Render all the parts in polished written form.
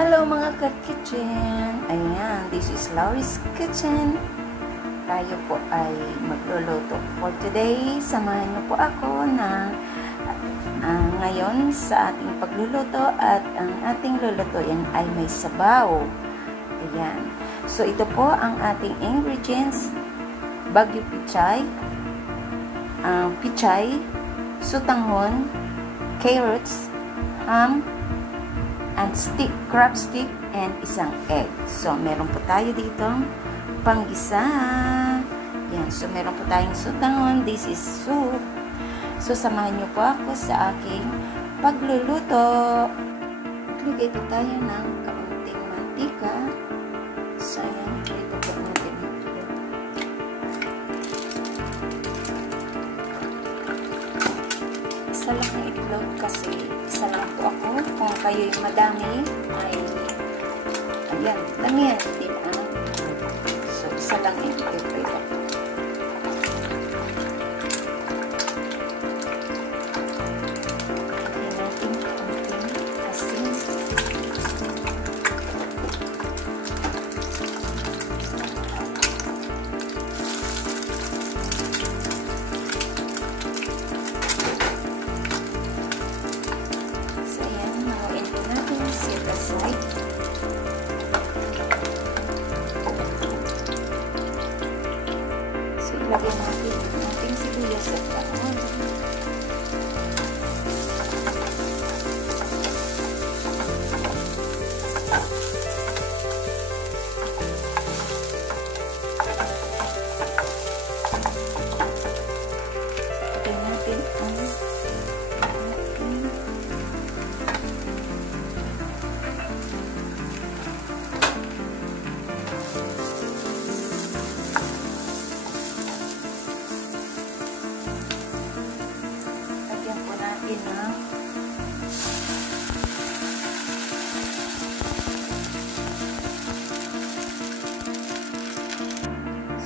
Hello mga ka-kitchen! Ayan, this is Laurie's Kitchen. Tayo po ay magluluto for today. Samahan niyo po ako na ngayon sa ating pagluluto at ang ating lulutuin ay may sabaw. Ayan. So ito po ang ating ingredients. Bagyo pichay, sutanghon, carrots, ham, and crab stick, and isang egg. So, meron po tayo dito panggisa. Yan. So, meron po tayong sutanghon. This is soup. So, samahan niyo po ako sa aking pagluluto. Maglagay po tayo ng kaunting mantika. So, ayan. Ito po natin. Isa lang na itlog kasi isa lang po ako. Kung kayo'y madami, ay ayan, dami yan, diba? So, isa lang yung itlog. Lagyan natin konting asin. Lagyan natin ang ating sibuyas at bawang. Lagyan natin ang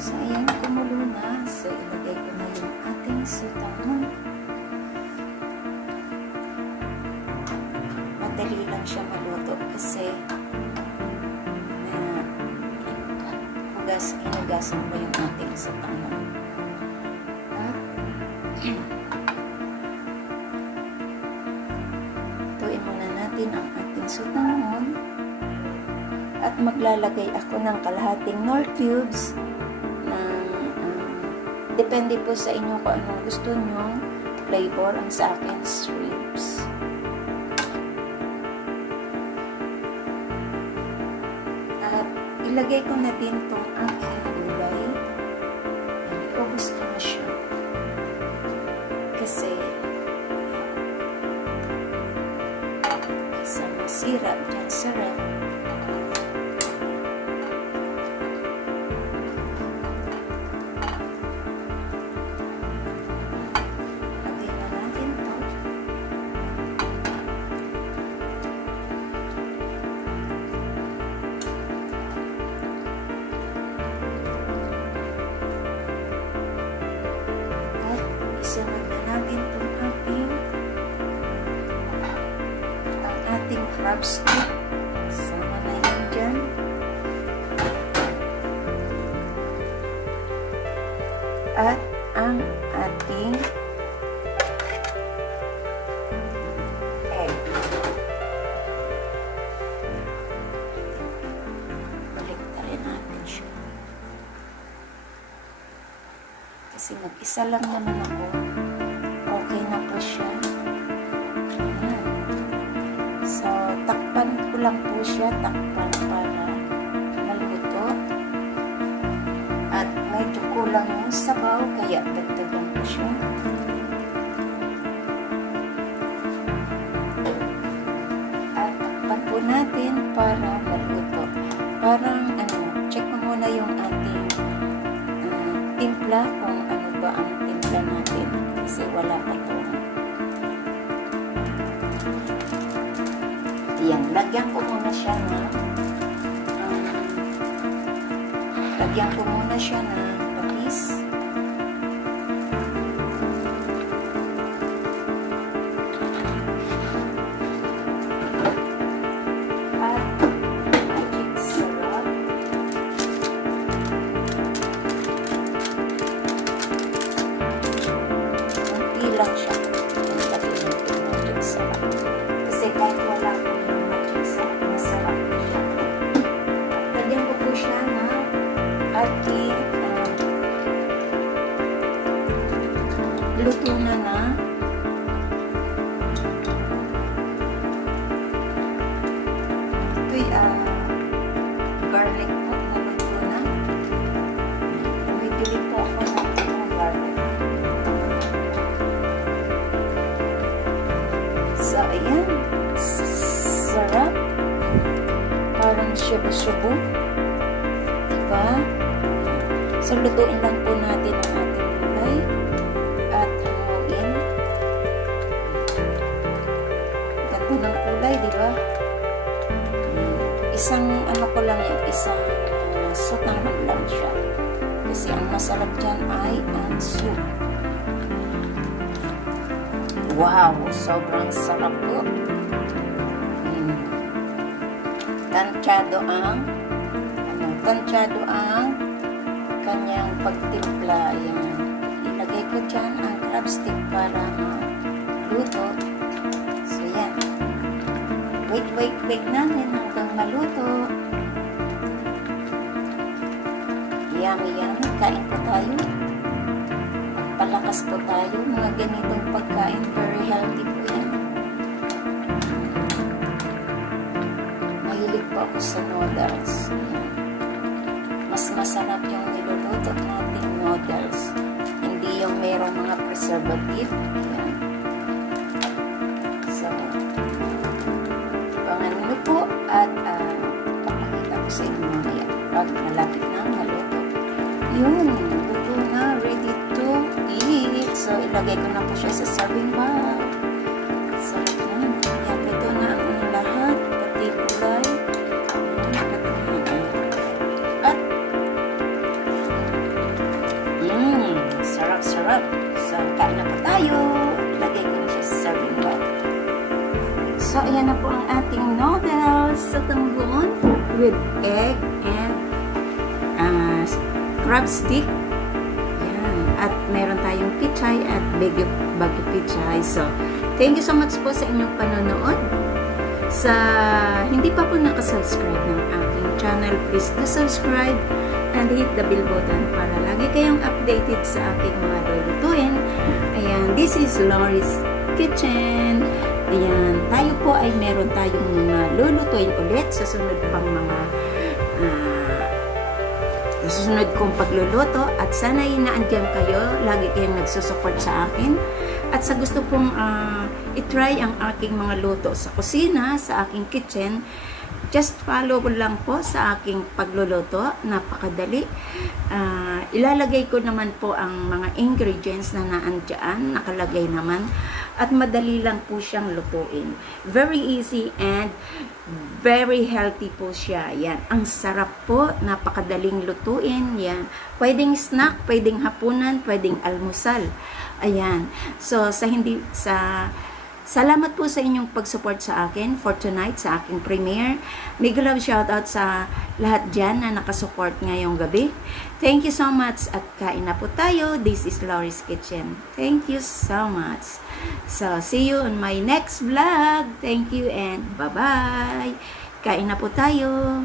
So, ayan, kumulo na. So, ilagay ko na yung ating sutanghon. Madali lang siya maluto kasi inugasan mo yung ating sutanghon. At tuin muna natin ang ating sutanghon. At maglalagay ako ng kalahating nor cubes. Depende po sa inyo kung anong gusto nyo flavor. Ang sa akin, shrimps. At ilagay ko na din itong aking gulay. Iubos ko na siya. Kasi masira dyan sa rep. Isunod na natin itong ating crab stick. Sama na yun dyan. At ang ating egg. Baliktarin natin siya. Kasi mag-isa lang naman ako. Okay na po siya. Ayan. So, takpan ko lang po siya. Takpan para maluto. At medyo kulang yung sabaw, kaya dagdagan ko siya. At takpan po natin para maluto. Parang, check mo muna yung ating timpla, kung ano ba ang timpla natin. Kasi wala pa ito. Yan, lagyan ko muna siya ng patis. At ating luto na na. Ito'y garlic po na luto na. Bumibili po ako ng garlic. So, ayan. Sarap. Parang shabu-shabu. Diba? So, lutuin lang po natin ang ating gulay. At hanguin. Ganda ng kulay, diba? Isang, ano ko lang yan, isang sotanghon lang siya. Kasi ang masarap dyan ay ang soup. Wow! Sobrang sarap po. Tansyado ang kanyang pagtimpla. Ayan. Ilagay ko dyan ang crab stick para maluto. So, yan. Wait namin hanggang maluto. Yummy. Kain po tayo. Palakas po tayo. Mga ganitong pagkain. Very healthy po yan. Mahilig po ako sa noodles. Ayan. Mas masarap yung niluluto nating noodles. Hindi yung mayroong mga preservative. Ayan. So, abangan nyo po at papakita ko sa inyo mamaya pag malapit na maluto. Yun, luto na, ready to eat. So, ilagay ko na po siya sa serving bowl. So, yan, luto na ang lahat, pati gulay. At, sarap. So, kain na po tayo. Ilagay ko na siya sa serving bowl. So, ayan na po ang ating noodles sa tanggol with egg and crab stick. Ayan. At meron tayong pichay at bagyo pichay. So, thank you so much po sa inyong panonood. Sa hindi pa po nakasubscribe ng aking channel, please do subscribe and hit the bell button para lagi kayong updated sa aking mga lulutuin. Ayan, this is Lori's Kitchen. Ayan, tayo po ay meron tayong mga lulutuin ulit sa sunod pang mga susunod kong pagluluto at sana inaandyan kayo, lagi kayong nagsusupport sa akin at sa gusto pong itry ang aking mga luto sa kusina, sa aking kitchen, just follow lang po sa aking pagluluto, napakadali. Ilalagay ko naman po ang mga ingredients na naandyan, nakalagay naman at madali lang po siyang lutuin. Very easy and very healthy po siya. Yan. Ang sarap po. Napakadaling lutuin. Yan. Pwedeng snack, pwedeng hapunan, pwedeng almusal. Ayan. So, salamat po sa inyong pag-support sa akin for tonight, sa aking premiere. Big love shoutout sa lahat dyan na nakasupport ngayong gabi. Thank you so much at kain na po tayo. This is Lori's Kitchen. Thank you so much. So, see you on my next vlog. Thank you and bye-bye. Kain na po tayo.